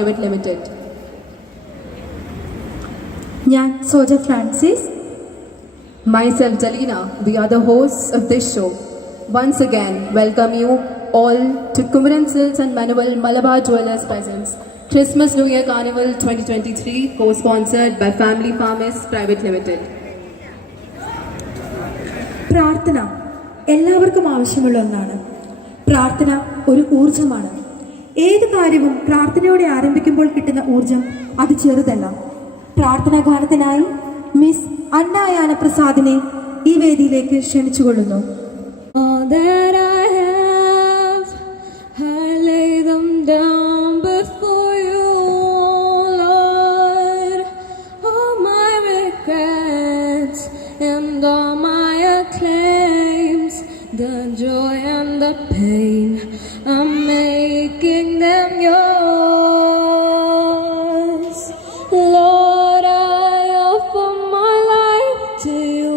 Private Limited. ഞാൻ Soja Francis. Myself, Jalina. We are the hosts of this show. Once again, welcome you all to Kumaran Silks and Manuel Malabar Jewelers presents Christmas New Year Carnival 2023, co-sponsored by Family Farmers Private Limited. പ്രാർത്ഥന എല്ലാവർക്കും ആവശ്യമുള്ള ഒന്നാണ്. പ്രാർത്ഥന ഒരു ഊർജമാണ്. ഏത് കാര്യവും പ്രാർത്ഥനയോടെ ആരംഭിക്കുമ്പോൾ കിട്ടുന്ന ഊർജം അത് ചെറുതല്ല. പ്രാർത്ഥനാ ഗാനത്തിനായി മിസ് അന്നായാന പ്രസാദിനെ ഈ വേദിയിലേക്ക് ക്ഷണിച്ചുകൊള്ളുന്നു. The joy and the pain, I'm making them yours. Lord, I offer my life to you,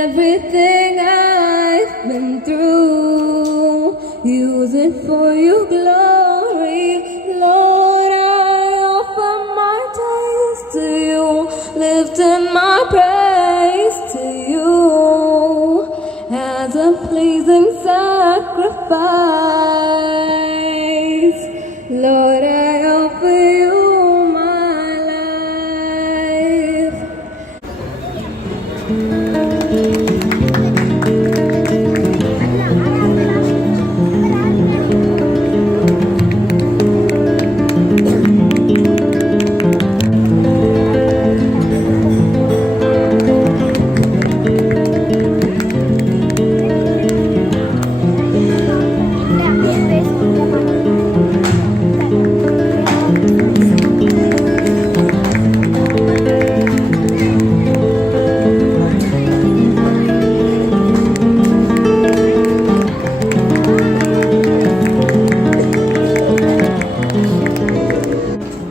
everything I've been through, use it for your glory. Lord, I offer my days to you, lifting my praise to you as a pleasing sacrifice. Lord, I offer you my life.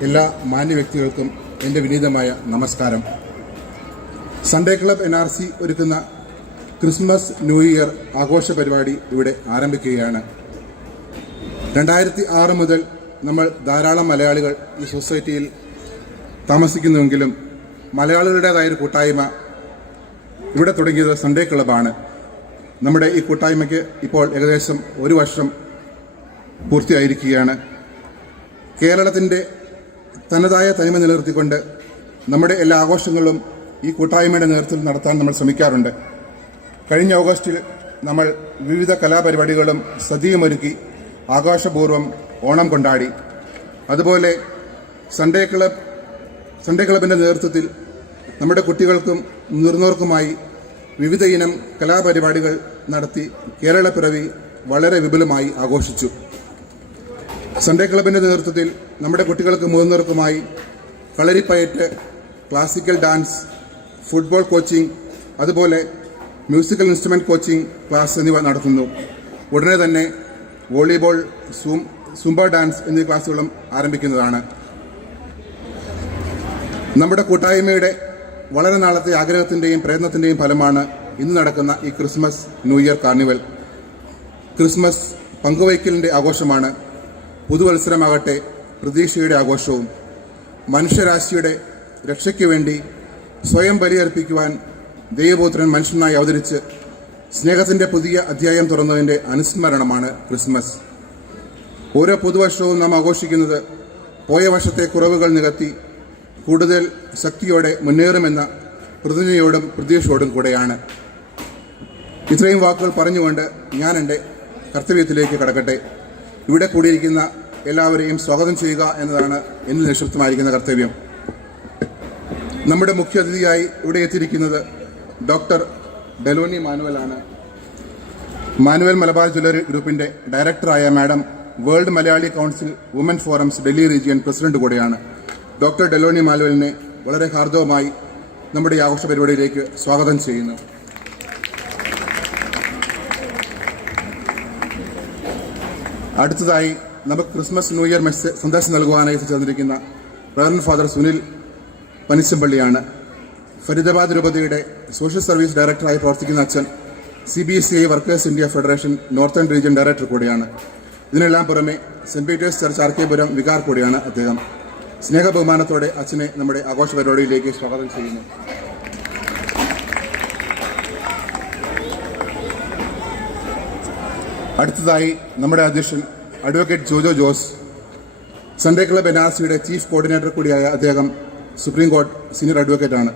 എല്ലാ മാന്യ വ്യക്തികൾക്കും എൻ്റെ വിനീതമായ നമസ്കാരം. Sunday club NRC ഒരുക്കുന്ന Christmas new year ആഘോഷ പരിപാടി ഇവിടെ ആരംഭിക്കുകയാണ്. 2006 മുതൽ നമ്മൾ ധാരാളം മലയാളികൾ ഈ സൊസൈറ്റിയിൽ താമസിക്കുന്നുവെങ്കിലും മലയാളികളുടേതായൊരു കൂട്ടായ്മ ഇവിടെ തുടങ്ങിയത് സൺഡേ ക്ലബ്ബാണ്. നമ്മുടെ ഈ കൂട്ടായ്മയ്ക്ക് ഇപ്പോൾ ഏകദേശം 1 വർഷം പൂർത്തിയായിരിക്കുകയാണ്. കേരളത്തിൻ്റെ തനതായ തനിമ നിലനിർത്തിക്കൊണ്ട് നമ്മുടെ എല്ലാ ആഘോഷങ്ങളും ഈ കൂട്ടായ്മയുടെ നേതൃത്വത്തിൽ നടത്താൻ നമ്മൾ ശ്രമിക്കാറുണ്ട്. കഴിഞ്ഞ ഓഗസ്റ്റിൽ നമ്മൾ വിവിധ കലാപരിപാടികളും സദ്യയുമൊരുക്കി ആഘോഷപൂർവ്വം ഓണം കൊണ്ടാടി. അതുപോലെ സൺഡേ ക്ലബിൻ്റെ നേതൃത്വത്തിൽ നമ്മുടെ കുട്ടികൾക്കും മുതിർന്നവർക്കുമായി വിവിധ ഇനം കലാപരിപാടികൾ നടത്തി കേരളപ്പിറവി വളരെ വിപുലമായി ആഘോഷിച്ചു. സൺഡേ ക്ലബിൻ്റെ നേതൃത്വത്തിൽ നമ്മുടെ കുട്ടികൾക്ക് മുതിർന്നവർക്കുമായി kalaripayattu, classical dance, football coaching, അതുപോലെ മ്യൂസിക്കൽ ഇൻസ്ട്രുമെൻറ്റ് കോച്ചിങ് ക്ലാസ് എന്നിവ നടത്തുന്നു. ഉടനെ തന്നെ വോളിബോൾ, സുംബ ഡാൻസ് എന്നീ ക്ലാസ്സുകളും ആരംഭിക്കുന്നതാണ്. നമ്മുടെ കൂട്ടായ്മയുടെ വളരെ നാളത്തെ ആഗ്രഹത്തിൻ്റെയും പ്രയത്നത്തിൻ്റെയും ഫലമാണ് ഇന്ന് നടക്കുന്ന ഈ Christmas new year carnival. Christmas പങ്കുവയ്ക്കലിൻ്റെ ആഘോഷമാണ്. പുതുവത്സരമാകട്ടെ പ്രതീക്ഷയുടെ ആഘോഷവും. മനുഷ്യരാശിയുടെ രക്ഷയ്ക്ക് വേണ്ടി സ്വയം ബലിയർപ്പിക്കുവാൻ ദൈവപുത്രൻ മനുഷ്യനായി അവതരിച്ച് സ്നേഹത്തിൻ്റെ പുതിയ അധ്യായം തുറന്നതിൻ്റെ അനുസ്മരണമാണ് ക്രിസ്മസ്. ഓരോ പുതുവർഷവും നാം ആഘോഷിക്കുന്നത് പോയ വർഷത്തെ കുറവുകൾ നികത്തി കൂടുതൽ ശക്തിയോടെ മുന്നേറുമെന്ന പ്രതിജ്ഞയോടും പ്രതീക്ഷയോടും കൂടെയാണ്. ഇത്രയും വാക്കുകൾ പറഞ്ഞുകൊണ്ട് ഞാൻ എൻ്റെ കർത്തവ്യത്തിലേക്ക് കടക്കട്ടെ. ഇവിടെ കൂടിയിരിക്കുന്ന എല്ലാവരെയും സ്വാഗതം ചെയ്യുക എന്നതാണ് എന്നിൽ നിക്ഷിപ്തമായിരിക്കുന്ന കർത്തവ്യം. നമ്മുടെ മുഖ്യ അതിഥിയായി ഇവിടെ എത്തിയിരിക്കുന്നത് ഡോക്ടർ ഡെലോണി മാനുവലാണ്. മാനുവൽ മലബാർ ജ്വല്ലറി ഗ്രൂപ്പിൻ്റെ ഡയറക്ടറായ madam world Malayali council woman forums Delhi region president കൂടെയാണ്. ഡോക്ടർ ഡെലോണി മാനുവലിനെ വളരെ ഹാർദവമായി നമ്മുടെ ഈ ആഘോഷ പരിപാടിയിലേക്ക് സ്വാഗതം ചെയ്യുന്നു. അടുത്തതായി നമുക്ക് ക്രിസ്മസ് ന്യൂ ഇയർ സന്ദേശം നൽകുവാനായി ചേർന്നിരിക്കുന്ന റവറൻഡ് ഫാദർ സുനിൽ പനിച്ചമ്പള്ളിയാണ്. ഫരീദാബാദ് രൂപതയുടെ സോഷ്യൽ സർവീസ് ഡയറക്ടറായി പ്രവർത്തിക്കുന്ന അച്ഛൻ CBSI workers India federation northern region director കൂടിയാണ്. ഇതിനെല്ലാം പുറമെ സെന്റ് പീറ്റേഴ്സ് ചർച്ച് ആർക്കേപുരം വികാർ കൂടിയാണ് അദ്ദേഹം. സ്നേഹബഹുമാനത്തോടെ അച്ഛനെ നമ്മുടെ ആഘോഷ പരിപാടിയിലേക്ക് സ്വാഗതം ചെയ്യുന്നു. അടുത്തതായി നമ്മുടെ അധ്യക്ഷൻ advocate Jojo Jose, Sunday club NRCയുടെ ചീഫ് കോർഡിനേറ്റർ കൂടിയായ അദ്ദേഹം സുപ്രീം കോടതി സീനിയർ അഡ്വക്കേറ്റാണ്.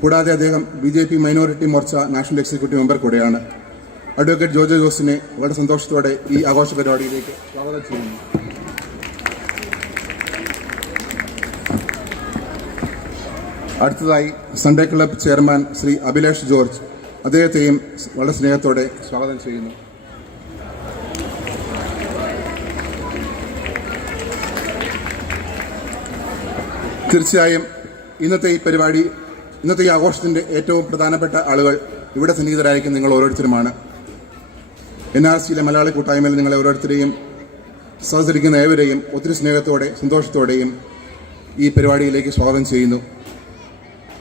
കൂടാതെ അദ്ദേഹം BJP minority Morcha national executive member കൂടെയാണ്. അഡ്വക്കേറ്റ് ജോജോ ജോസിനെ വളരെ സന്തോഷത്തോടെ ഈ ആഘോഷ പരിപാടിയിലേക്ക് സ്വാഗതം ചെയ്യുന്നു. അടുത്തതായി Sunday club chairman Shri Abhilash George, അദ്ദേഹത്തെയും വളരെ സ്നേഹത്തോടെ സ്വാഗതം ചെയ്യുന്നു. തീർച്ചയായും ഇന്നത്തെ ഈ ആഘോഷത്തിൻ്റെ ഏറ്റവും പ്രധാനപ്പെട്ട ആളുകൾ ഇവിടെ സന്നിഹിതരായിരിക്കും നിങ്ങൾ ഓരോരുത്തരുമാണ്. NRCയിലെ മലയാളി കൂട്ടായ്മയിൽ നിങ്ങളെ ഓരോരുത്തരെയും സഹകരിക്കുന്ന ഏവരെയും ഒത്തിരി സ്നേഹത്തോടെ സന്തോഷത്തോടെയും ഈ പരിപാടിയിലേക്ക് സ്വാഗതം ചെയ്യുന്നു.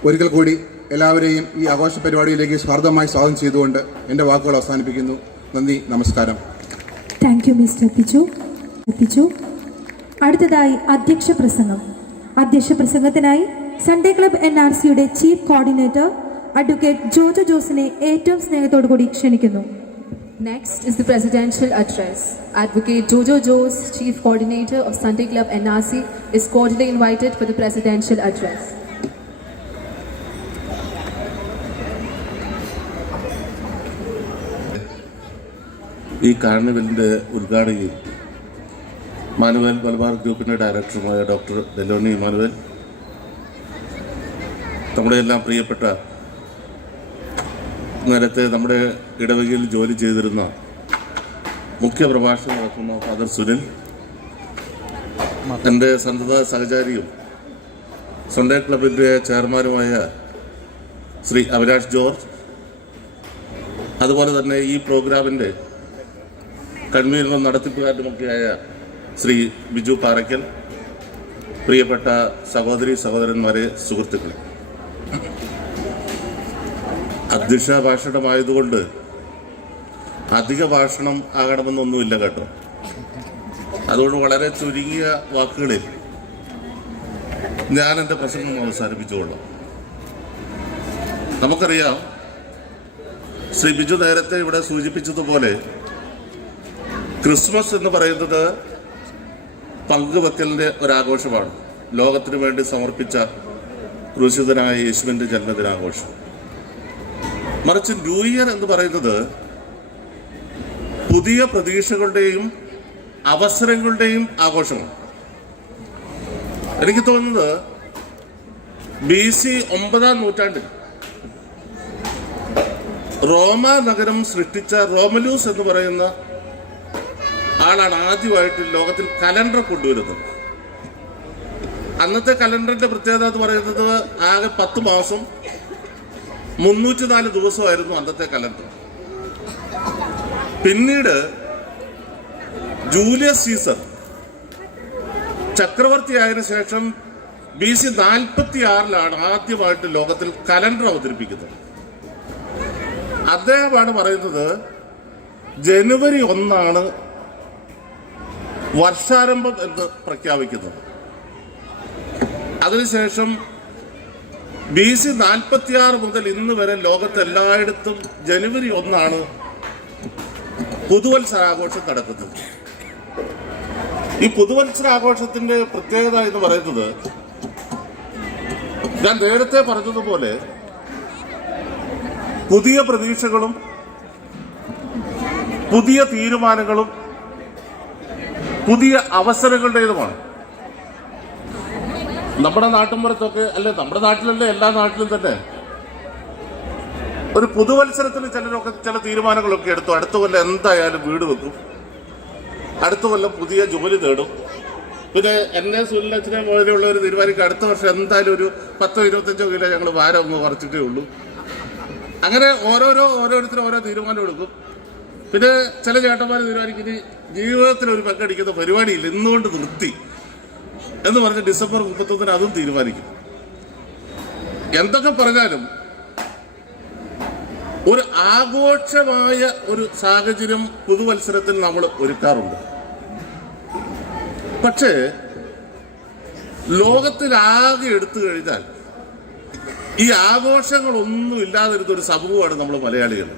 ഒരിക്കൽ കൂടി എല്ലാവരെയും ഈ ആഘോഷ പരിപാടിയിലേക്ക് സ്വാഗതമായി സ്വാഗതം ചെയ്തുകൊണ്ട് എൻ്റെ വാക്കുകൾ അവസാനിപ്പിക്കുന്നു. നന്ദി, നമസ്കാരം. Thank you mister Pichu. അടുത്തതായി അധ്യക്ഷ പ്രസംഗത്തിനായി സൺഡേ ക്ലബ് NRCയുടെ ചീഫ് കോർഡിനേറ്റർ അഡ്വക്കേറ്റ് ജോജോ ജോസിനെ ഏറ്റവും സ്നേഹത്തോടു കൂടി ക്ഷണിക്കുന്നു. Next is the presidential address. Advocate Jojo Jose, Chief Coordinator of Sunday Club NRC, is cordially invited for the presidential address. ഈ കാർണിവലിൻ്റെ ഉദ്ഘാടകി മാനുവൽ മലബാർ ഗ്രൂപ്പിൻ്റെ ഡയറക്ടറുമായ ഡോക്ടർ ഡെലോണി മാനുവൽ, നമ്മുടെ എല്ലാം പ്രിയപ്പെട്ട നേരത്തെ നമ്മുടെ ഇടവകയിൽ ജോലി ചെയ്തിരുന്ന മുഖ്യ പ്രഭാഷണം നടത്തുന്ന ഫാദർ സുനിൽ, എൻ്റെ സന്തത സഹചാരിയും സൺഡേ ക്ലബിൻ്റെ ചെയർമാനുമായ ശ്രീ അഭിലാഷ് ജോർജ്, അതുപോലെ തന്നെ ഈ പ്രോഗ്രാമിൻ്റെ കൺവീനറും നടത്തിപ്പുകാരനുമൊക്കെയായ ശ്രീ ബിജു പാറയ്ക്കൽ, പ്രിയപ്പെട്ട സഹോദരന്മാരെ, സുഹൃത്തുക്കളെ, അധ്യക്ഷ ഭാഷണമായതുകൊണ്ട് അധിക ഭാഷണം ആകണമെന്നൊന്നുമില്ല കേട്ടോ. അതുകൊണ്ട് വളരെ ചുരുങ്ങിയ വാക്കുകളിൽ ഞാൻ എൻ്റെ പ്രസംഗം അവസാനിപ്പിച്ചുകൊള്ളാം. നമുക്കറിയാം, ശ്രീ ബിജു നേരത്തെ ഇവിടെ സൂചിപ്പിച്ചതുപോലെ ക്രിസ്മസ് എന്ന് പറയുന്നത് പങ്കുവെക്കലിൻ്റെ ഒരാഘോഷമാണ്. ലോകത്തിനു വേണ്ടി സമർപ്പിച്ച ക്രൂശിതനായ യേശുവിൻ്റെ ജന്മദിനാഘോഷം. മറിച്ച് ന്യൂ ഇയർ എന്ന് പറയുന്നത് പുതിയ പ്രതീക്ഷകളുടെയും അവസരങ്ങളുടെയും ആഘോഷമാണ്. എനിക്ക് തോന്നുന്നത് BC 9-ാം നൂറ്റാണ്ടിൽ റോമ നഗരം സൃഷ്ടിച്ച റോമലൂസ് എന്ന് പറയുന്ന ആളാണ് ആദ്യമായിട്ട് ലോകത്തിൽ കലണ്ടർ കൊണ്ടുവരുന്നത്. അന്നത്തെ കലണ്ടറിന്റെ പ്രത്യേകത എന്ന് പറയുന്നത് ആകെ 10 മാസം 304 ദിവസമായിരുന്നു അന്നത്തെ കലണ്ടർ. പിന്നീട് ജൂലിയസ് സീസർ ചക്രവർത്തിയായതിനു ശേഷം BC 46-ലാണ് ആദ്യമായിട്ട് ലോകത്തിൽ കലണ്ടർ അവതരിപ്പിക്കുന്നത്. അദ്ദേഹമാണ് പറയുന്നത് ജനുവരി 1 വർഷാരംഭം എന്ന് പ്രഖ്യാപിക്കുന്നത്. അതിനുശേഷം BC 46 മുതൽ ഇന്ന് വരെ ലോകത്തെല്ലായിടത്തും ജനുവരി 1 പുതുവത്സരാഘോഷം നടക്കുന്നത്. ഈ പുതുവത്സരാഘോഷത്തിന്റെ പ്രത്യേകത എന്ന് പറയുന്നത്, ഞാൻ നേരത്തെ പറഞ്ഞതുപോലെ പുതിയ പ്രതീക്ഷകളും പുതിയ തീരുമാനങ്ങളും പുതിയ അവസരങ്ങളുടേതുമാണ്. നമ്മുടെ നാട്ടിൻപുറത്തൊക്കെ, അല്ലെ നമ്മുടെ നാട്ടിലല്ലേ, എല്ലാ നാട്ടിലും തന്നെ ഒരു പുതുവത്സരത്തിൽ ചിലരൊക്കെ ചില തീരുമാനങ്ങളൊക്കെ എടുത്തു. അടുത്ത കൊല്ലം എന്തായാലും വീട് വെക്കും, അടുത്ത കൊല്ലം പുതിയ ജോലി നേടും. പിന്നെ എന്നെ സുനിലച്ഛനെ പോലെയുള്ള ഒരു തീരുമാനിക്കും അടുത്ത വർഷം എന്തായാലും ഒരു 10-25 കിലോ ഞങ്ങൾ ഭാരം ഒന്ന് കുറച്ചിട്ടേ ഉള്ളൂ. അങ്ങനെ ഓരോരുത്തരും ഓരോ തീരുമാനം എടുക്കും. പിന്നെ ചില ചേട്ടന്മാർ തീരുമാനിക്കും ജീവിതത്തിൽ ഒരു പങ്കെടുക്കുന്ന പരിപാടിയില്ല, ഇന്നുകൊണ്ട് നിർത്തി എന്ന് പറഞ്ഞ് ഡിസംബർ 31 അതും തീരുമാനിക്കും. എന്തൊക്കെ പറഞ്ഞാലും ഒരു ആഘോഷമായ ഒരു സാഹചര്യം പുതുവത്സരത്തിൽ നമ്മൾ ഒരുക്കാറുണ്ട്. പക്ഷേ ലോകത്തിലാകെ എടുത്തു കഴിഞ്ഞാൽ ഈ ആഘോഷങ്ങളൊന്നും ഇല്ലാതിരുന്ന ഒരു സമൂഹമാണ് നമ്മൾ മലയാളികൾ.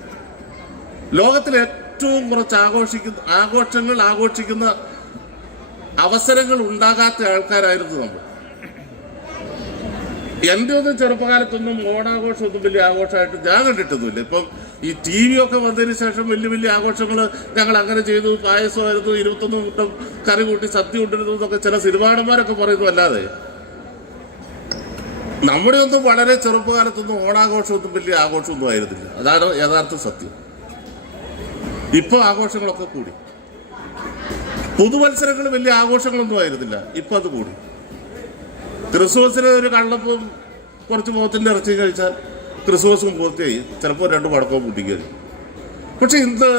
ലോകത്തിൽ ഏറ്റവും കുറച്ച് ആഘോഷങ്ങൾ ആഘോഷിക്കുന്ന അവസരങ്ങൾ ഉണ്ടാകാത്ത ആൾക്കാരായിരുന്നു നമ്മൾ. എൻ്റെ ഒന്നും ചെറുപ്പകാലത്തൊന്നും ഓണാഘോഷമൊന്നും വലിയ ആഘോഷമായിട്ട് ഞാൻ കണ്ടിട്ടൊന്നുമില്ല. ഇപ്പം ഈ ടി വി ഒക്കെ വന്നതിന് ശേഷം വലിയ വലിയ ആഘോഷങ്ങൾ ഞങ്ങൾ അങ്ങനെ ചെയ്തു, പായസമായിരുന്നു, 21 കൂട്ടം കറി കൂട്ടി സദ്യ കൊണ്ടിരുന്നു എന്നൊക്കെ ചില സിനിമാടന്മാരൊക്കെ പറയുന്നു. അല്ലാതെ നമ്മുടെ ഒന്നും വളരെ ചെറുപ്പകാലത്തൊന്നും ഓണാഘോഷമൊന്നും വലിയ ആഘോഷമൊന്നും ആയിരുന്നില്ല. അതാണ് യഥാർത്ഥ സത്യം. ഇപ്പൊ ആഘോഷങ്ങളൊക്കെ കൂടി. പുതുവത്സരങ്ങൾ വലിയ ആഘോഷങ്ങളൊന്നും ആയിരുന്നില്ല, ഇപ്പൊ അത് കൂടി. ക്രിസ്മസിന് ഒരു കള്ളപ്പും കുറച്ച് പോത്തിന്റെ ഇറച്ചി കഴിച്ചാൽ ക്രിസ്മസും പൂർത്തിയായി, ചിലപ്പോൾ 2 പടക്കവും പൊട്ടിക്കരുത്. പക്ഷെ ഇന്ന്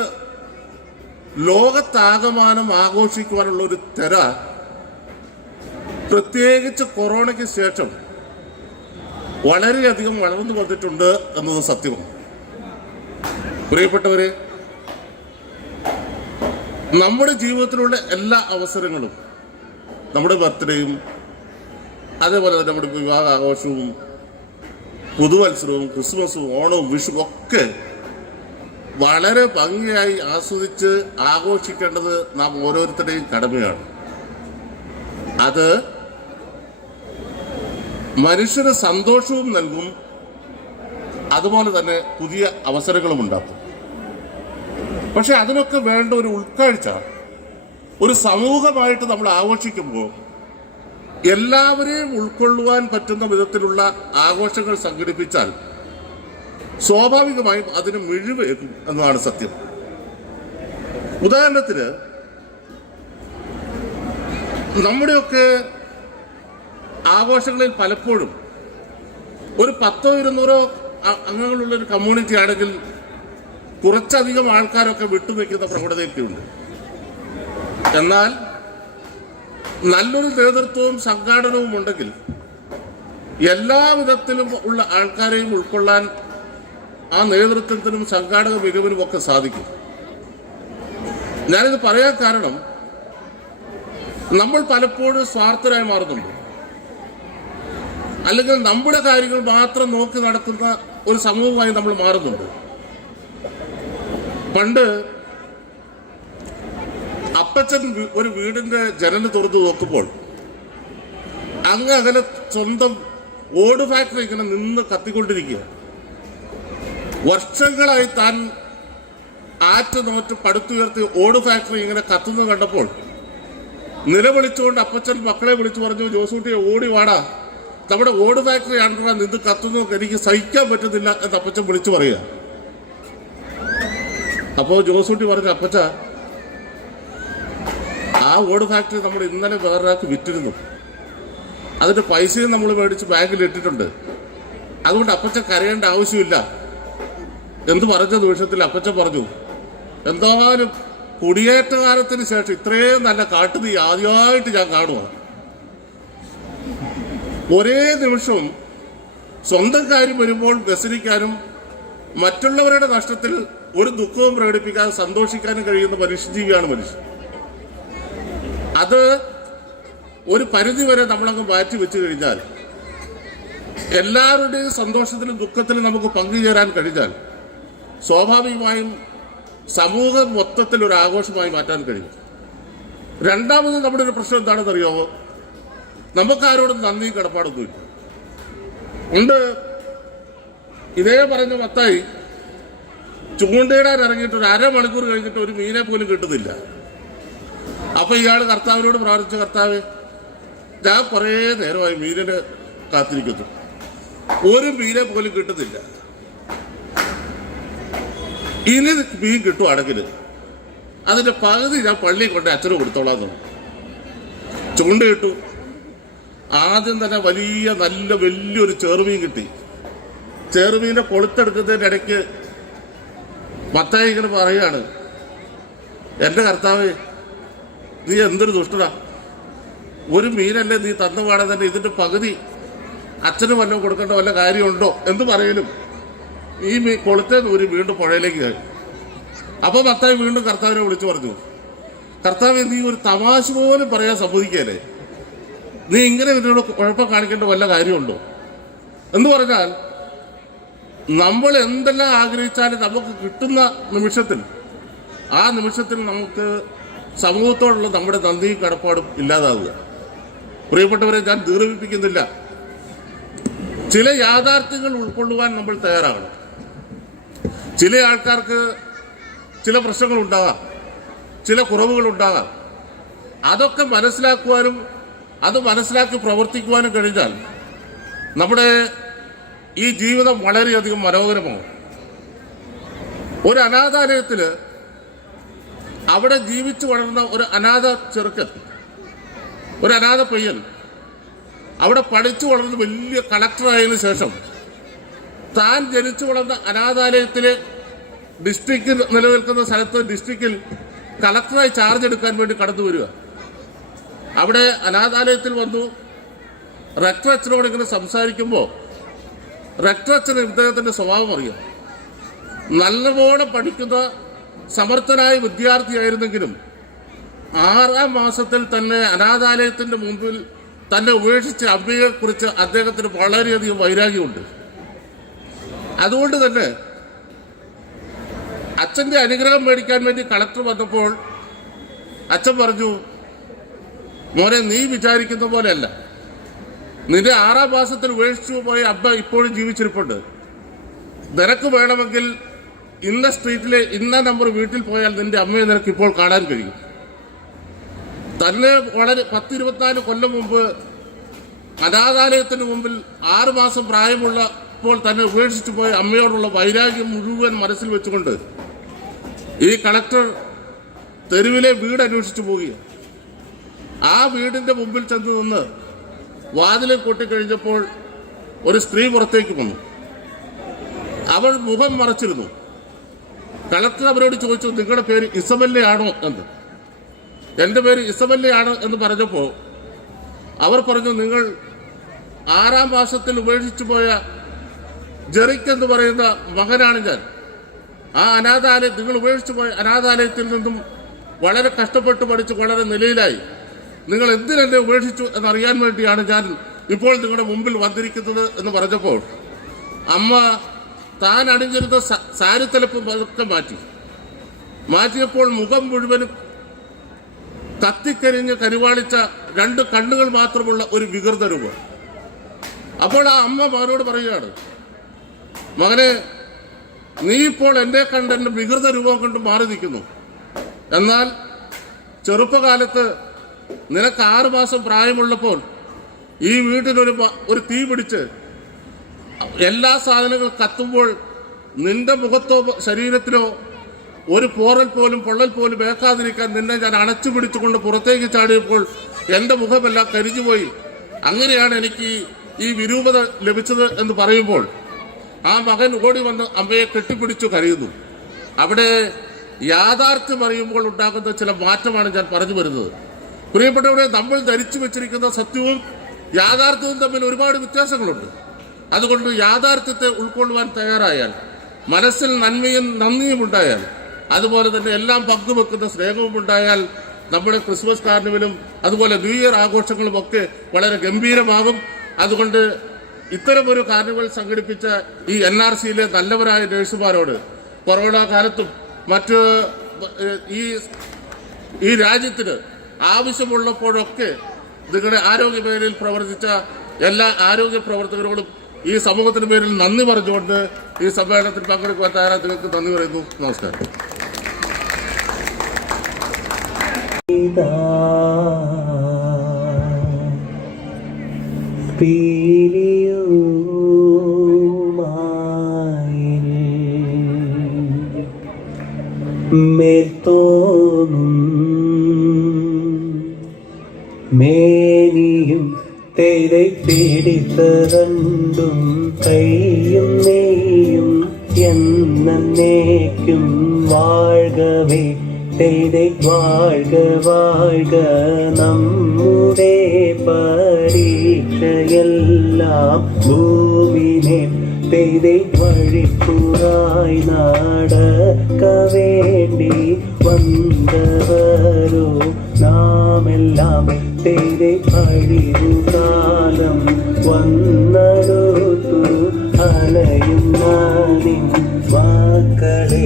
ലോകത്താകമാനം ആഘോഷിക്കുവാനുള്ള ഒരു തെര, പ്രത്യേകിച്ച് കൊറോണയ്ക്ക് ശേഷം വളരെയധികം വളർന്നു വന്നിട്ടുണ്ട് എന്നത് സത്യമാണ്. പ്രിയപ്പെട്ടവരെ, നമ്മുടെ ജീവിതത്തിലുള്ള എല്ലാ അവസരങ്ങളും, നമ്മുടെ ബർത്ത്ഡേയും അതേപോലെ തന്നെ നമ്മുടെ വിവാഹ ആഘോഷവും പുതുവത്സരവും ക്രിസ്മസും ഓണവും വിഷുവും ഒക്കെ വളരെ ഭംഗിയായി ആസ്വദിച്ച് ആഘോഷിക്കേണ്ടത് നാം ഓരോരുത്തരുടെയും കടമയാണ്. അത് മനുഷ്യന് സന്തോഷവും നൽകും, അതുപോലെ തന്നെ പുതിയ അവസരങ്ങളും ഉണ്ടാക്കും. പക്ഷെ അതിനൊക്കെ വേണ്ട ഒരു ഉൾക്കാഴ്ച ഒരു സമൂഹമായിട്ട് നമ്മൾ ആഘോഷിക്കുമ്പോൾ എല്ലാവരെയും ഉൾക്കൊള്ളുവാൻ പറ്റുന്ന വിധത്തിലുള്ള ആഘോഷങ്ങൾ സംഘടിപ്പിച്ചാൽ സ്വാഭാവികമായും അതിന് മിഴിവേക്കും എന്നതാണ് സത്യം. ഉദാഹരണത്തിന്, നമ്മുടെയൊക്കെ ആഘോഷങ്ങളിൽ പലപ്പോഴും ഒരു 10-200 അംഗങ്ങളുള്ള ഒരു കമ്മ്യൂണിറ്റി ആണെങ്കിൽ കുറച്ചധികം ആൾക്കാരൊക്കെ വിട്ടുനിൽക്കുന്ന പ്രവണതയൊക്കെയുണ്ട്. എന്നാൽ നല്ലൊരു നേതൃത്വവും സംഘാടനവും ഉണ്ടെങ്കിൽ എല്ലാ വിധത്തിലും ഉള്ള ആൾക്കാരെയും ഉൾക്കൊള്ളാൻ ആ നേതൃത്വത്തിനും സംഘാടക മികവിനും ഒക്കെ സാധിക്കും. ഞാനിത് പറയാൻ കാരണം, നമ്മൾ പലപ്പോഴും സ്വാർത്ഥരായി മാറുന്നുണ്ട്, അല്ലെങ്കിൽ നമ്മുടെ കാര്യങ്ങൾ മാത്രം നോക്കി നടത്തുന്ന ഒരു സമൂഹമായി നമ്മൾ മാറുന്നുണ്ട്. പണ്ട് അപ്പച്ചൻ ഒരു വീടിന്റെ ജനൽ തുറന്നു നോക്കുമ്പോൾ അങ്ങ് അകലെ സ്വന്തം ഓട് ഫാക്ടറി ഇങ്ങനെ നിന്ന് കത്തിക്കൊണ്ടിരിക്കുക. വർഷങ്ങളായി താൻ ആറ്റ് നോറ്റ് പടുത്തുയർത്തി ഓട് ഫാക്ടറി ഇങ്ങനെ കത്തുന്നത് കണ്ടപ്പോൾ നിലവിളിച്ചുകൊണ്ട് അപ്പച്ചൻ മക്കളെ വിളിച്ചു പറഞ്ഞു, ജോസൂട്ടിയെ ഓടി വാടാ, നമ്മുടെ ഓട് ഫാക്ടറി ആണ്ടാ നിന്ന് കത്തുന്നു, എനിക്ക് സഹിക്കാൻ പറ്റുന്നില്ല എന്ന് അപ്പച്ചൻ വിളിച്ചു പറയുക. അപ്പോൾ ജോസൂട്ടി പറഞ്ഞു, അപ്പച്ച, ആ ഓട് ഫാക്ടറി നമ്മൾ ഇന്നലെ വേറൊരാൾക്ക് വിറ്റിരുന്നു, അതിന്റെ പൈസയും നമ്മൾ മേടിച്ച് ബാങ്കിൽ ഇട്ടിട്ടുണ്ട്, അതുകൊണ്ട് അപ്പച്ച കരയേണ്ട ആവശ്യമില്ല എന്ന് പറഞ്ഞ നിമിഷത്തിൽ അപ്പച്ച പറഞ്ഞു, എന്തായാലും കുടിയേറ്റ കാലത്തിന് ശേഷം ഇത്രയും നല്ല കാട്ടുതീ ആദ്യമായിട്ട് ഞാൻ കാണുക. ഒരേ നിമിഷവും സ്വന്തം കാര്യം വരുമ്പോൾ വ്യസനിക്കാനും മറ്റുള്ളവരുടെ നഷ്ടത്തിൽ ഒരു ദുഃഖവും പ്രകടിപ്പിക്കാതെ സന്തോഷിക്കാനും കഴിയുന്ന മനുഷ്യജീവിയാണ് മനുഷ്യൻ. അത് ഒരു പരിധിവരെ നമ്മളങ്ങ് മാറ്റി വെച്ചു കഴിഞ്ഞാൽ, എല്ലാവരുടെയും സന്തോഷത്തിലും ദുഃഖത്തിലും നമുക്ക് പങ്കുചേരാൻ കഴിഞ്ഞാൽ സ്വാഭാവികമായും സമൂഹം മൊത്തത്തിൽ ഒരു ആഘോഷമായി മാറ്റാൻ കഴിയും. രണ്ടാമത് നമ്മുടെ ഒരു പ്രശ്നം എന്താണെന്ന് അറിയാമോ? നമുക്കാരോടും നന്ദി കടപ്പാടൊന്നുമില്ല. ഉണ്ട്, ഇതേ പറഞ്ഞ മത്തായി ചൂണ്ടയിടാൻ ഇറങ്ങിയിട്ട് ഒരു 1/2 മണിക്കൂർ കഴിഞ്ഞിട്ട് ഒരു മീനെ പോലും കിട്ടുന്നില്ല. അപ്പൊ ഇയാൾ കർത്താവിനോട് പ്രാർത്ഥിച്ച, കർത്താവ്, ഞാൻ കുറേ നേരമായി മീനിനെ കാത്തിരിക്കുന്നു, ഒരു മീനെ പോലും കിട്ടുന്നില്ല, ഇനി മീൻ കിട്ടുവാണെങ്കിൽ അതിന്റെ പകുതി ഞാൻ പള്ളിയിൽ കൊണ്ട് അച്ഛന് കൊടുത്തോളാം എന്ന്. ചൂണ്ടയിട്ടു. ആദ്യം തന്നെ വലിയൊരു ചെറുമീൻ കിട്ടി. ചെറുമീനെ കൊളുത്തെടുക്കുന്നതിൻ്റെ ഇടയ്ക്ക് മത്തായി ഇങ്ങനെ പറയാണ്, എൻ്റെ കർത്താവേ, നീ എന്തൊരു ദുഷ്ടനാ, ഒരു മീനല്ലേ നീ തന്നു പാടാൻ തന്നെ ഇതിന്റെ പകുതി അച്ഛന് വല്ലതും കൊടുക്കേണ്ട വല്ല കാര്യമുണ്ടോ എന്ന് പറയലും ഈ കൊളുത്തേന്ന് ഒരു വീണ്ടും പുഴയിലേക്ക് കയറി. അപ്പൊ മത്തായി വീണ്ടും കർത്താവിനെ വിളിച്ചു പറഞ്ഞു, കർത്താവെ, നീ ഒരു തമാശ പോലും പറയാൻ സമ്മതിക്കല്ലേ? നീ ഇങ്ങനെ ഇതിനോട് കുഴപ്പം കാണിക്കേണ്ട വല്ല കാര്യമുണ്ടോ എന്ന് പറഞ്ഞാൽ, നമ്മൾ എന്തെല്ലാം ആഗ്രഹിച്ചാലും നമുക്ക് കിട്ടുന്ന നിമിഷത്തിൽ, ആ നിമിഷത്തിൽ നമുക്ക് സമൂഹത്തോടുള്ള നമ്മുടെ നന്ദിയും കടപ്പാടും ഇല്ലാതാവുക. പ്രിയപ്പെട്ടവരെ, ഞാൻ ദീർഘിപ്പിക്കുന്നില്ല. ചില യാഥാർത്ഥ്യങ്ങൾ ഉൾക്കൊള്ളുവാൻ നമ്മൾ തയ്യാറാകണം. ചില ആൾക്കാർക്ക് ചില പ്രശ്നങ്ങളുണ്ടാകാം, ചില കുറവുകളുണ്ടാകാം. അതൊക്കെ മനസ്സിലാക്കുവാനും അത് മനസ്സിലാക്കി പ്രവർത്തിക്കുവാനും കഴിഞ്ഞാൽ നമ്മുടെ ഈ ജീവിതം വളരെയധികം മനോഹരമാവും. ഒരു അനാഥാലയത്തിൽ അവിടെ ജീവിച്ചു വളർന്ന ഒരു അനാഥ ചെറുക്കൻ, ഒരു അനാഥ പയ്യൻ അവിടെ പഠിച്ചു വളർന്ന് വലിയ കളക്ടറായതിനു ശേഷം താൻ ജനിച്ചു വളർന്ന അനാഥാലയത്തിലെ ഡിസ്ട്രിക്റ്റ് നിലനിൽക്കുന്ന സ്ഥലത്ത് ഡിസ്ട്രിക്റ്റിൽ കളക്ടറായി ചാർജ് എടുക്കാൻ വേണ്ടി കടന്നു വരിക. അവിടെ അനാഥാലയത്തിൽ വന്നു റെക്ടർ അച്ഛനോട് ഇങ്ങനെ സംസാരിക്കുമ്പോൾ റെക്ടർ അച്ഛന് ഇദ്ദേഹത്തിൻ്റെ സ്വഭാവം അറിയാം. നല്ലപോലെ പഠിക്കുന്ന സമർത്ഥനായ വിദ്യാർത്ഥിയായിരുന്നെങ്കിലും 6-ാം മാസത്തിൽ തന്നെ അനാഥാലയത്തിൻ്റെ മുമ്പിൽ തന്നെ ഉപേക്ഷിച്ച അമ്മയെക്കുറിച്ച് അദ്ദേഹത്തിന് വളരെയധികം വൈരാഗ്യമുണ്ട്. അതുകൊണ്ട് തന്നെ അച്ഛൻ്റെ അനുഗ്രഹം മേടിക്കാൻ വേണ്ടി കളക്ടർ വന്നപ്പോൾ അച്ഛൻ പറഞ്ഞു, മോനെ, നീ വിചാരിക്കുന്ന പോലെയല്ല. നിന്റെ 6-ാം മാസത്തിൽ ഉപേക്ഷിച്ചു പോയ അമ്മ ഇപ്പോഴും ജീവിച്ചിരിപ്പുണ്ട്. നിനക്ക് വേണമെങ്കിൽ ഇന്ന സ്ട്രീറ്റിലെ ഇന്ന നമ്പർ വീട്ടിൽ പോയാൽ നിന്റെ അമ്മയെ നിനക്ക് ഇപ്പോൾ കാണാൻ കഴിയും. തന്നെ വളരെ 10-24 കൊല്ലം മുമ്പ് അനാഥാലയത്തിന് മുമ്പിൽ 6 മാസം പ്രായമുള്ളപ്പോൾ തന്നെ ഉപേക്ഷിച്ചു പോയ അമ്മയോടുള്ള വൈരാഗ്യം മുഴുവൻ മനസ്സിൽ വെച്ചുകൊണ്ട് ഈ കളക്ടർ തെരുവിലെ വീട് അന്വേഷിച്ചു പോവുകയാണ്. ആ വീടിൻ്റെ മുമ്പിൽ ചെന്ന് നിന്ന് വാതിലിൽ കൊട്ടിക്കഴിഞ്ഞപ്പോൾ ഒരു സ്ത്രീ പുറത്തേക്ക് വന്നു. അവൾ മുഖം മറച്ചിരുന്നു. കളക്ടർ അവരോട് ചോദിച്ചു, നിങ്ങളുടെ പേര് ഇസബല്ലയാണോ എന്ന്. എൻ്റെ പേര് ഇസബല്ലയാണ് എന്ന് പറഞ്ഞപ്പോൾ അവർ പറഞ്ഞു, നിങ്ങൾ 6-ാം മാസത്തിൽ ഉപേക്ഷിച്ചു പോയ ജെറിക് എന്ന് പറയുന്ന മകനാണ് ഞാൻ. ആ അനാഥാലയം, നിങ്ങൾ ഉപേക്ഷിച്ചു പോയ അനാഥാലയത്തിൽ നിന്നും വളരെ കഷ്ടപ്പെട്ട് പഠിച്ച് വളരെ നിലയിലായി. നിങ്ങൾ എന്തിനെന്നെ ഉപേക്ഷിച്ചു എന്നറിയാൻ വേണ്ടിയാണ് ഞാൻ ഇപ്പോൾ നിങ്ങളുടെ മുമ്പിൽ വന്നിരിക്കുന്നത് എന്ന് പറഞ്ഞപ്പോൾ അമ്മ താൻ അണിഞ്ഞിരുന്ന സാരിത്തലപ്പ് പതുക്കെ മാറ്റിയപ്പോൾ മുഖം മുഴുവനും കത്തിക്കരിഞ്ഞ് കരുവാളിച്ച 2 കണ്ണുകൾ മാത്രമുള്ള ഒരു വികൃത രൂപം. അപ്പോൾ ആ അമ്മ മകനോട് പറയുകയാണ്, മകനെ, നീ ഇപ്പോൾ എന്നെ കണ്ട് എൻ്റെ വികൃത രൂപം കൊണ്ട് മാറി നിൽക്കുന്നു. എന്നാൽ ചെറുപ്പകാലത്ത് നിനക്ക് 6 മാസം പ്രായമുള്ളപ്പോൾ ഈ വീട്ടിലൊരു തീ പിടിച്ച് എല്ലാ സാധനങ്ങളും കത്തുമ്പോൾ നിന്റെ മുഖത്തോ ശരീരത്തിലോ ഒരു പൊള്ളൽ പോലും വേക്കാതിരിക്കാൻ നിന്നെ ഞാൻ അണച്ചു പിടിച്ചുകൊണ്ട് പുറത്തേക്ക് ചാടിയപ്പോൾ എൻ്റെ മുഖമെല്ലാം കരിഞ്ഞുപോയി. അങ്ങനെയാണ് എനിക്ക് ഈ വിരൂപത ലഭിച്ചത് എന്ന് പറയുമ്പോൾ ആ മകൻ ഓടി വന്ന് അമ്മയെ കെട്ടിപ്പിടിച്ചു കരയുന്നു. അവിടെ യാഥാർത്ഥ്യം അറിയുമ്പോൾ ഉണ്ടാകുന്ന ചില മാറ്റമാണ് ഞാൻ പറഞ്ഞു വരുന്നത്. പ്രിയപ്പെട്ടവരെ, നമ്മൾ ധരിച്ചു വെച്ചിരിക്കുന്ന സത്യവും യാഥാർത്ഥ്യവും തമ്മിൽ ഒരുപാട് വ്യത്യാസങ്ങളുണ്ട്. അതുകൊണ്ട് യാഥാർത്ഥ്യത്തെ ഉൾക്കൊള്ളുവാൻ തയ്യാറായാൽ, മനസ്സിൽ നന്മയും നന്ദിയും ഉണ്ടായാൽ, അതുപോലെ തന്നെ എല്ലാം പങ്കുവെക്കുന്ന സ്നേഹവും ഉണ്ടായാൽ നമ്മുടെ ക്രിസ്മസ് കാർണിവലും അതുപോലെ ന്യൂ ഇയർ ആഘോഷങ്ങളും ഒക്കെ വളരെ ഗംഭീരമാകും. അതുകൊണ്ട് ഇത്തരമൊരു കാർണിവൽ സംഘടിപ്പിച്ച ഈ NRCയിലെ നല്ലവരായ നഴ്സുമാരോട് കൊറോണ കാലത്തും മറ്റ് ഈ രാജ്യത്തിന് ആവശ്യമുള്ളപ്പോഴൊക്കെ നിങ്ങളുടെ ആരോഗ്യ മേഖലയിൽ പ്രവർത്തിച്ച എല്ലാ ആരോഗ്യ പ്രവർത്തകരോടും ഈ സമൂഹത്തിന് പേരിൽ നന്ദി പറഞ്ഞുകൊണ്ട് ഈ സമ്മേളനത്തിൽ പങ്കെടുക്കുവാൻ തയ്യാറായ നിങ്ങൾക്ക് നന്ദി പറയുന്നു. നമസ്കാരം. മേനിയും തേരെ പിടിത്തരണ്ടും കൈയും നെയ്യും എന്നേക്കും വാഴ്കവേ തേരെ വാഴ്ക വാഴ്ക നമ്മുടെ പരീക്ഷയെല്ലാം ഭൂമിനെ തെയ്തേ വഴിപ്പുറായി നടക്ക വേണ്ടി വന്നവരോ നാമെല്ലാം തെയ്തേ അഴിവുകാലം വന്നടുത്തു അലയുന്ന നിൻ വാക്കളെ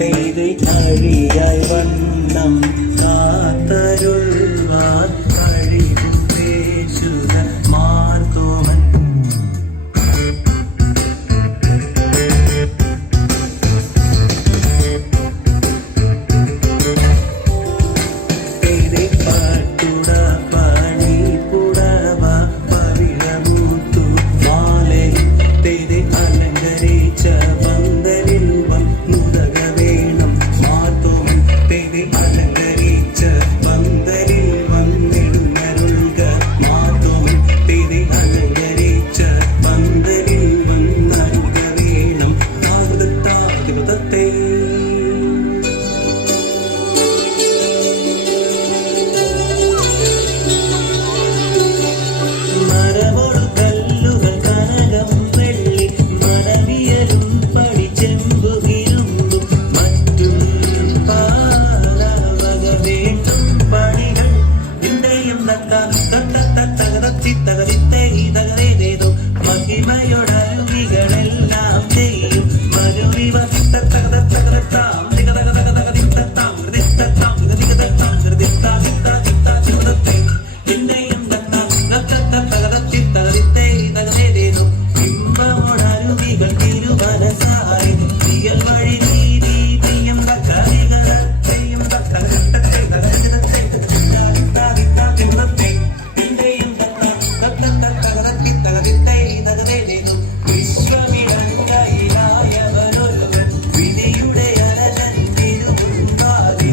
തെയ്തേ അഴിയായി വണ്ണം കാത്തരുൾവാൻ കഴിവും യേശുദ മാർത്തോമൻ തെയ്തേ പാട്ടുട പണി പുടവ പവിഴമൂത്തു മാലയിൽ തെയ്തേ അലങ്കരിച്ച പന്തലിൽ വന്നുതക വേണം മാർത്തോമൻ തെയ്തേ അലങ്കരിച്ച പന്തലിൽ വന്നിടുന്നരുൾക മാർത്തോമൻ തെയ്തേ അലങ്കരിച്ച പന്തലിൽ വന്നരുൾക വേണം താകുതത്തെ മരമൊടു കല്ലുകൾ കനകം വെള്ളി മരവിയലും പടിച്ചെമ്പുകിരുമ്പും മറ്റും പാലവക വേണ്ടും പണികൾ ഇന്റെയും തകതേതോ മഹിമയോടരുവികളെല്ലാം ചെയ്യും മരുവിവ തകതാം ഇന്റെയും ഇമ്പമോടരുവികൾ തിരുമനസായി തിയൽ വഴി നീതിയും തകരികളത്തെയും വിശ്വമിടങ്ങയിലായവനൊരുവൻ വിധിയുടെ അലജൻ തിരുമുൻപാകെ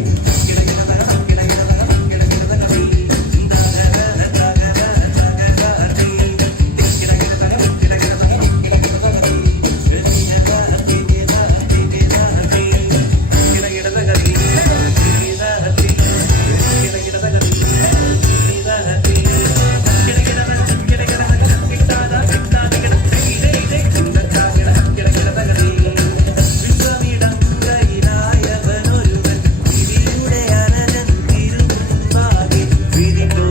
വിശ്വമിടങ്ങയിലായവനൊരുവൻ വിധിയുടെ അലജൻ തിരുമുൻപാകെ വിധിക്കോ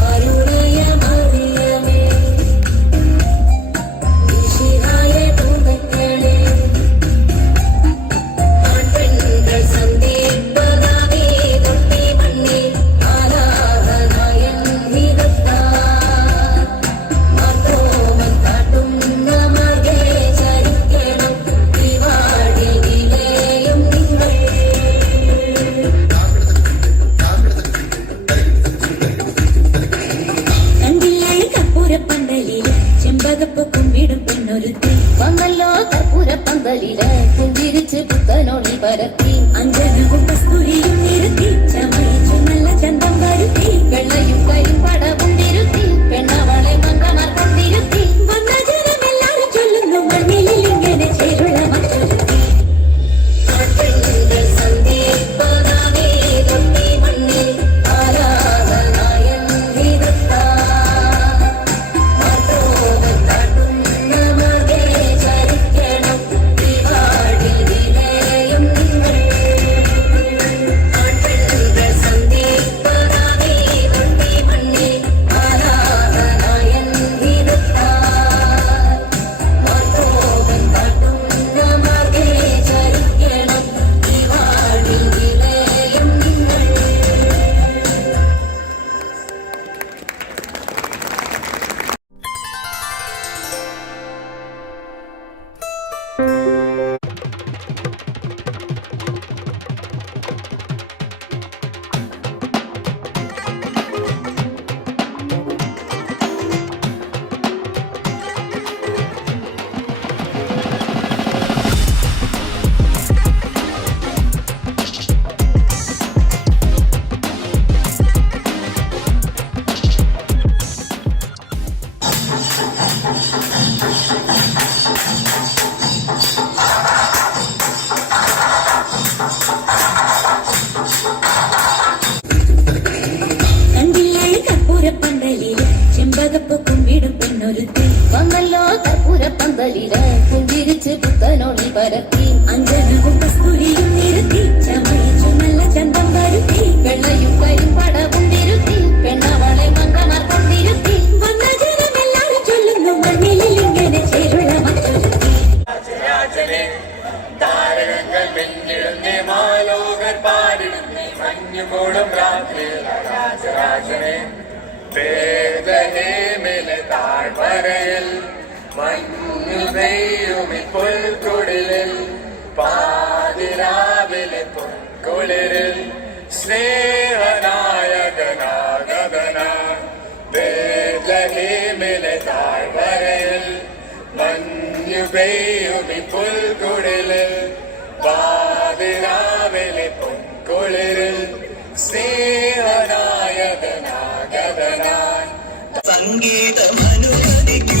ആരുടയ മറിയമേ ഈശിഹായ ദൂതങ്ങളെ ആൺപെൺകൾ സന്ദീപനാവേ തൊട്ടി മണ്ണിൽ ആലാഹനായൻ വിദഗ്ധാ മഞ്ഞുമൂടും രാത്രി രാജരാജനെ ബേത്ലഹേമിലെ താഴ്വരയിൽ മഞ്ഞു പെയ്യുമി പുൽക്കുടിലിൽ പാതിരാവിലെ പൊൻകുളിരിൽ സ്നേഹനായകനാഗതന ബേത്ലഹേമിലെ താഴ്വരയിൽ മഞ്ഞു പെയ്യുമി പുൽക്കുടിലിൽ പാതിരാവിലെ പൊൻകുളിരിൽ സ്നേഹനായകനാഗതനായി സംഗീതമനുവദിക്കൂ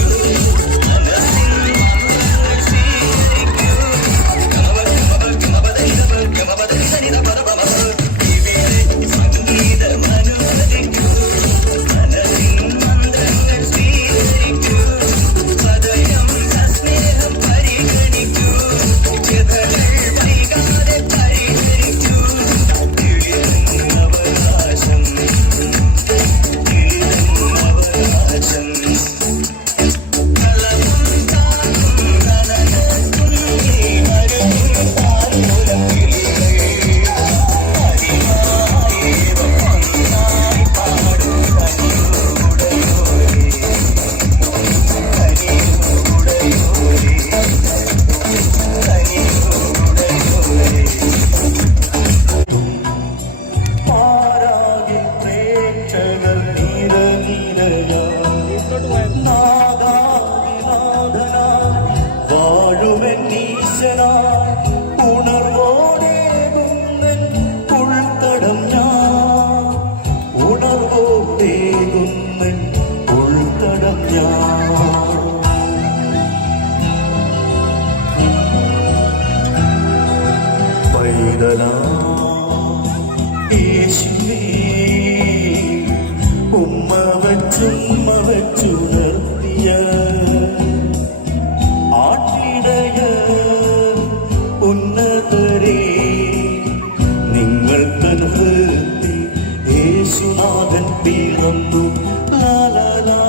ഉമ്മ വച്ചുണർത്തിയ ആട്ടിടയ ഉന്നതരേ നിങ്ങൾക്കനുഭവത്തിൽ യേശുനാഥൻ പിറന്നു ലാലാ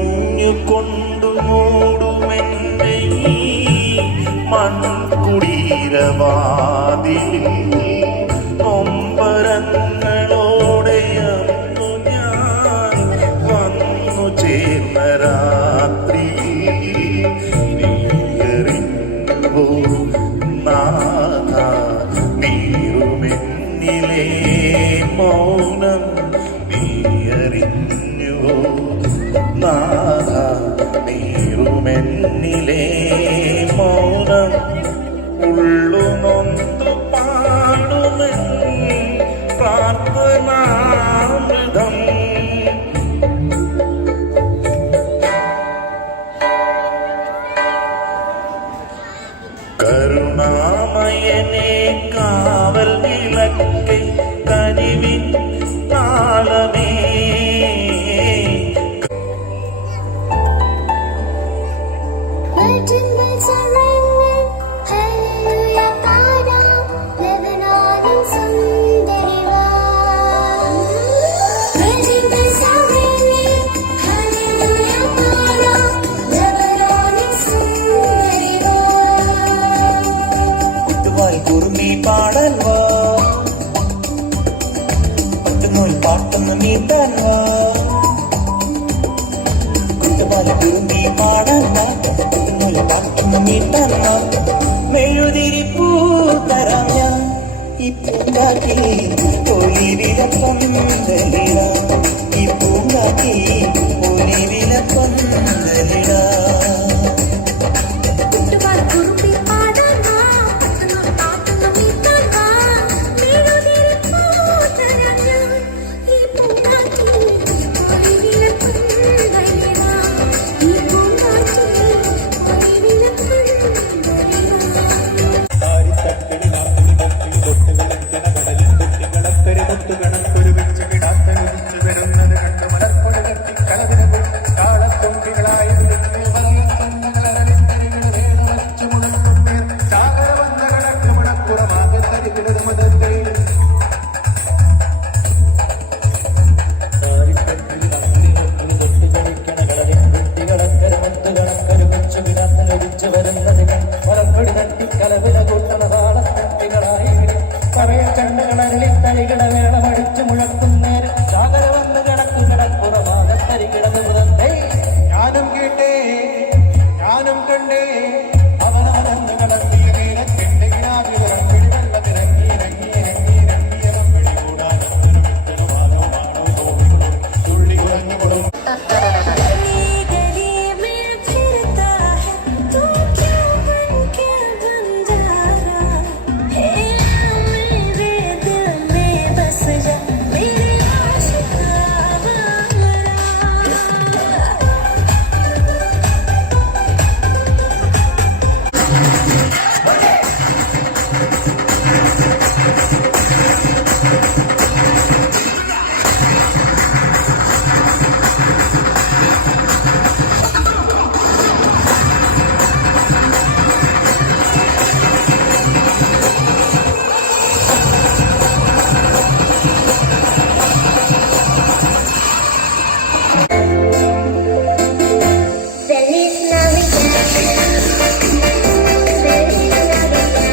മഞ്ഞുകൊണ്ടു മൂടുമെന്റെ ഈ മൺകുടീരവാതിലിൽ നൊമ്പരങ്ങളോടെയന്നു ഞാൻ വന്നു ചേർന്ന രാത്രി നീയറിഞ്ഞുവോ നാഥ നീറുമെന്നിലേ മൗനം നീയറിഞ്ഞുവോ നാഥ നീറുമെന്നിലേ മൗനം ഉള്ളുനൊന്തു പാടുമെൻ പ്രാർത്ഥനാമൃതം കരുണാമയനെ കാവൽ വിളക്കേ കനിവിൻ താളമേ കുറുമി പാടാൻ വാ പട്ടുനൂൽ പാട്ടൊന്ന് നീന്താൻ വാ കുട്ടുപാല കുറുമി പാടാൻ വാ പട്ടുനൂൽ പാട്ടൊന്ന് നീന്താൻ വാ മെഴുതിരി പൂ പറയ ചണ്ടകളരിൽ തലികിട വേണം അടിച്ചു മുഴക്കും നേരം സാഗര വന്ന് കിടക്കും കിടപ്പുറമാകത്തരി കിടന്ന് പുറത്തേ ഞാനും കേട്ടേ ഞാനും കണ്ടേ അവനവനന്ന് കടത്തിയ നേരത്തിന്റെ കിനാവിവരം പിടിവെള്ള തിരങ്ങി ഇറങ്ങി ഇറങ്ങി ഇറങ്ങിയവൻ പിടികൂടാനും തുള്ളി കുറഞ്ഞു കൊടുക്കും गली में फिरता है तू क्या बन के बंजारा है मेरे दिल में बस जा मेरे आशिका वाला Feliz Navidad. Feliz Navidad.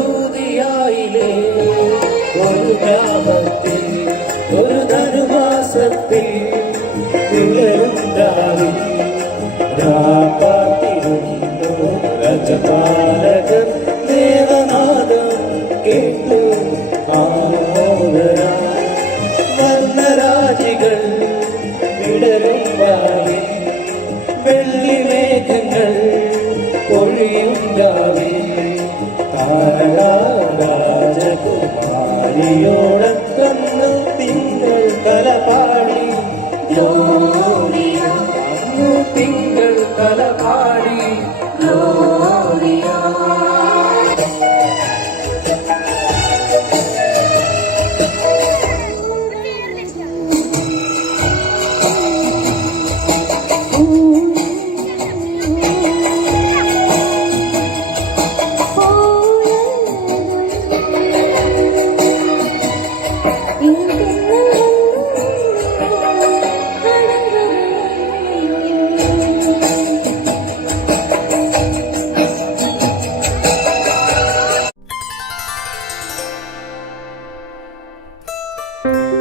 യഹൂദിയായിലെ ഒരു ഗ്രാമത്തിൽ ഒരു ധനുമാസത്തിൽ വിളരുണ്ടാവി രാപ്പാത്തിരുന്നു രജപാലകർ ദേവനാദം കേട്ടു ആമോദരായി വർണ്ണരാജികൾ വിടരുണ്ടാവി വെള്ളിമേഘങ്ങൾ പൊഴിയുണ്ടാവി രാജകുമാരിയോടൊത്തന്നു തിങ്കൾ കലപാടി തിങ്കൾ കലപാടി Oh Thank